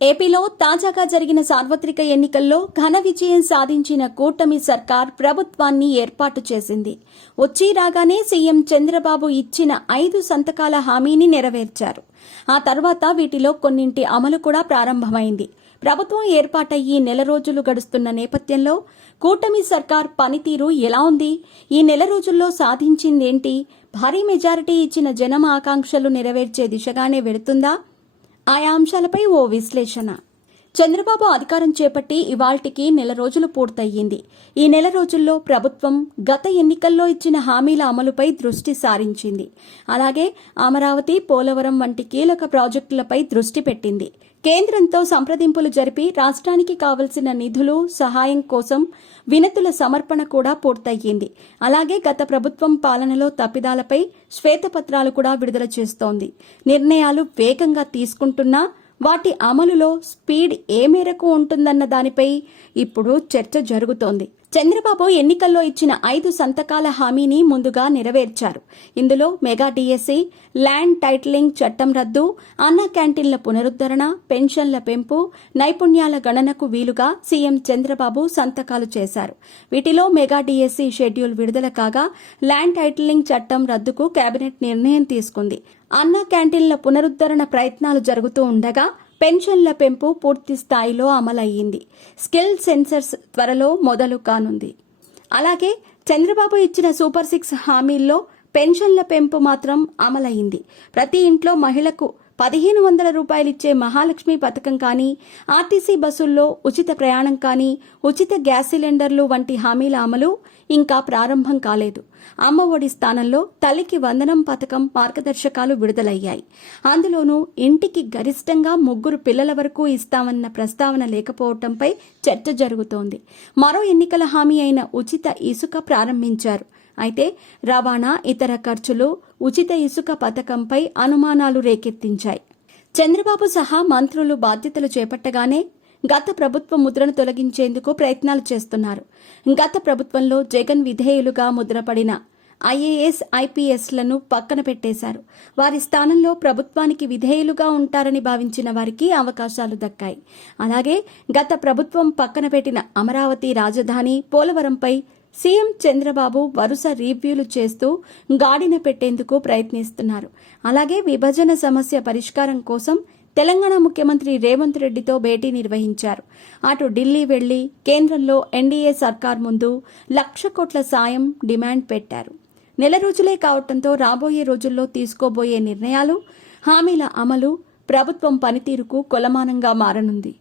ఏపీలో తాజాగా జరిగిన సార్వత్రిక ఎన్నికల్లో ఘన విజయం సాధించిన కూటమి సర్కార్ ప్రభుత్వాన్ని ఏర్పాటు చేసింది. వచ్చి రాగానే సీఎం చంద్రబాబు ఇచ్చిన 5 సంతకాల హామీని నెరవేర్చారు. ఆ తర్వాత వీటిలో కొన్నింటి అమలు కూడా ప్రారంభమైంది. ప్రభుత్వం ఏర్పాటయ్యి నెల రోజులు గడుస్తున్న నేపథ్యంలో కూటమి సర్కార్ పనితీరు ఎలా ఉంది? ఈ నెల రోజుల్లో సాధించిందేంటి? భారీ మెజారిటీ ఇచ్చిన జనం ఆకాంక్షలు నెరవేర్చే దిశగానే వెడుతుందా? ఆయా అంశాలపై ఓ విశ్లేషణ. చంద్రబాబు అధికారం చేపట్టి ఇవాళ్టికి నెల రోజులు పూర్తయ్యింది. ఈ నెల రోజుల్లో ప్రభుత్వం గత ఎన్నికల్లో ఇచ్చిన హామీల అమలుపై దృష్టి సారించింది. అలాగే అమరావతి, పోలవరం వంటి కీలక ప్రాజెక్టులపై దృష్టి పెట్టింది. కేంద్రంతో సంప్రదింపులు జరిపి రాష్ట్రానికి కావలసిన నిధులు, సహాయం కోసం వినతుల సమర్పణ కూడా పూర్తయ్యింది. అలాగే గత ప్రభుత్వం పాలనలో తప్పిదాలపై శ్వేతపత్రాలు కూడా విడుదల చేస్తోంది. నిర్ణయాలు వేగంగా తీసుకుంటున్నా వాటి అమలులో స్పీడ్ ఏ మేరకు ఉంటుందన్న దానిపై ఇప్పుడు చర్చ జరుగుతోంది. చంద్రబాబు ఎన్నికల్లో ఇచ్చిన 5 సంతకాల హామీని ముందుగా నెరవేర్చారు. ఇందులో మెగా డిఎస్సి, ల్యాండ్ టైటిలింగ్ చట్టం రద్దు, అన్న క్యాంటీన్ల పునరుద్ధరణ, పెన్షన్ల పెంపు, నైపుణ్యాల గణనకు వీలుగా సీఎం చంద్రబాబు సంతకాలు చేశారు. వీటిలో మెగా డిఎస్సి షెడ్యూల్ విడుదల కాగా, ల్యాండ్ టైటిలింగ్ చట్టం రద్దుకు కేబినెట్ నిర్ణయం తీసుకుంది. అన్న క్యాంటీన్ల పునరుద్ధరణ ప్రయత్నాలు జరుగుతూ ఉండగా పెన్షన్ల పెంపు పూర్తి స్థాయిలో అమలయ్యింది. స్కిల్ సెన్సర్స్ త్వరలో మొదలు కానుంది. అలాగే చంద్రబాబు ఇచ్చిన సూపర్ 6 హామీల్లో పెన్షన్ల పెంపు మాత్రం అమలయ్యింది. ప్రతి ఇంట్లో మహిళకు 1,500 రూపాయలిచ్చే మహాలక్ష్మి పథకం కానీ, ఆర్టీసీ బస్సుల్లో ఉచిత ప్రయాణం కానీ, ఉచిత గ్యాస్ సిలిండర్లు వంటి హామీల అమలు ఇంకా ప్రారంభం కాలేదు. అమ్మ ఒడి స్థానంలో తల్లికి వందనం పథకం మార్గదర్శకాలు విడుదలయ్యాయి. అందులోనూ ఇంటికి గరిష్టంగా 3 పిల్లల వరకు ఇస్తామన్న ప్రస్తావన లేకపోవడంపై చర్చ జరుగుతోంది. మరో ఎన్నికల హామీ అయిన ఉచిత ఇసుక ప్రారంభించారు. అయితే రవాణా, ఇతర ఖర్చులు ఉచిత ఇసుక పథకంపై అనుమానాలు రేకెత్తించాయి. చంద్రబాబు సహా మంత్రులు బాధ్యతలు చేపట్టగానే గత ప్రభుత్వ ముద్రను తొలగించేందుకు ప్రయత్నాలు చేస్తున్నారు. గత ప్రభుత్వంలో జగన్ విధేయులుగా ముద్రపడిన ఐఏఎస్, ఐపీఎస్లను పక్కన పెట్టేశారు. వారి స్థానంలో ప్రభుత్వానికి విధేయులుగా ఉంటారని భావించిన వారికి అవకాశాలు దక్కాయి. అలాగే గత ప్రభుత్వం పక్కన పెట్టిన అమరావతి రాజధాని, పోలవరంపై సీఎం చంద్రబాబు వరుస రివ్యూలు చేస్తూ గాడిన పెట్టేందుకు ప్రయత్నిస్తున్నారు. అలాగే విభజన సమస్య పరిష్కారం కోసం తెలంగాణ ముఖ్యమంత్రి రేవంత్ రెడ్డితో భేటీ నిర్వహించారు. అటు ఢిల్లీ వెళ్లి కేంద్రంలో ఎన్డీఏ సర్కార్ ముందు 1,00,000 కోట్ల సాయం డిమాండ్ పెట్టారు. నెల రోజులే కావడంతో రాబోయే రోజుల్లో తీసుకోబోయే నిర్ణయాలు, హామీల అమలు ప్రభుత్వం పనితీరుకు కొలమానంగా మారనుంది.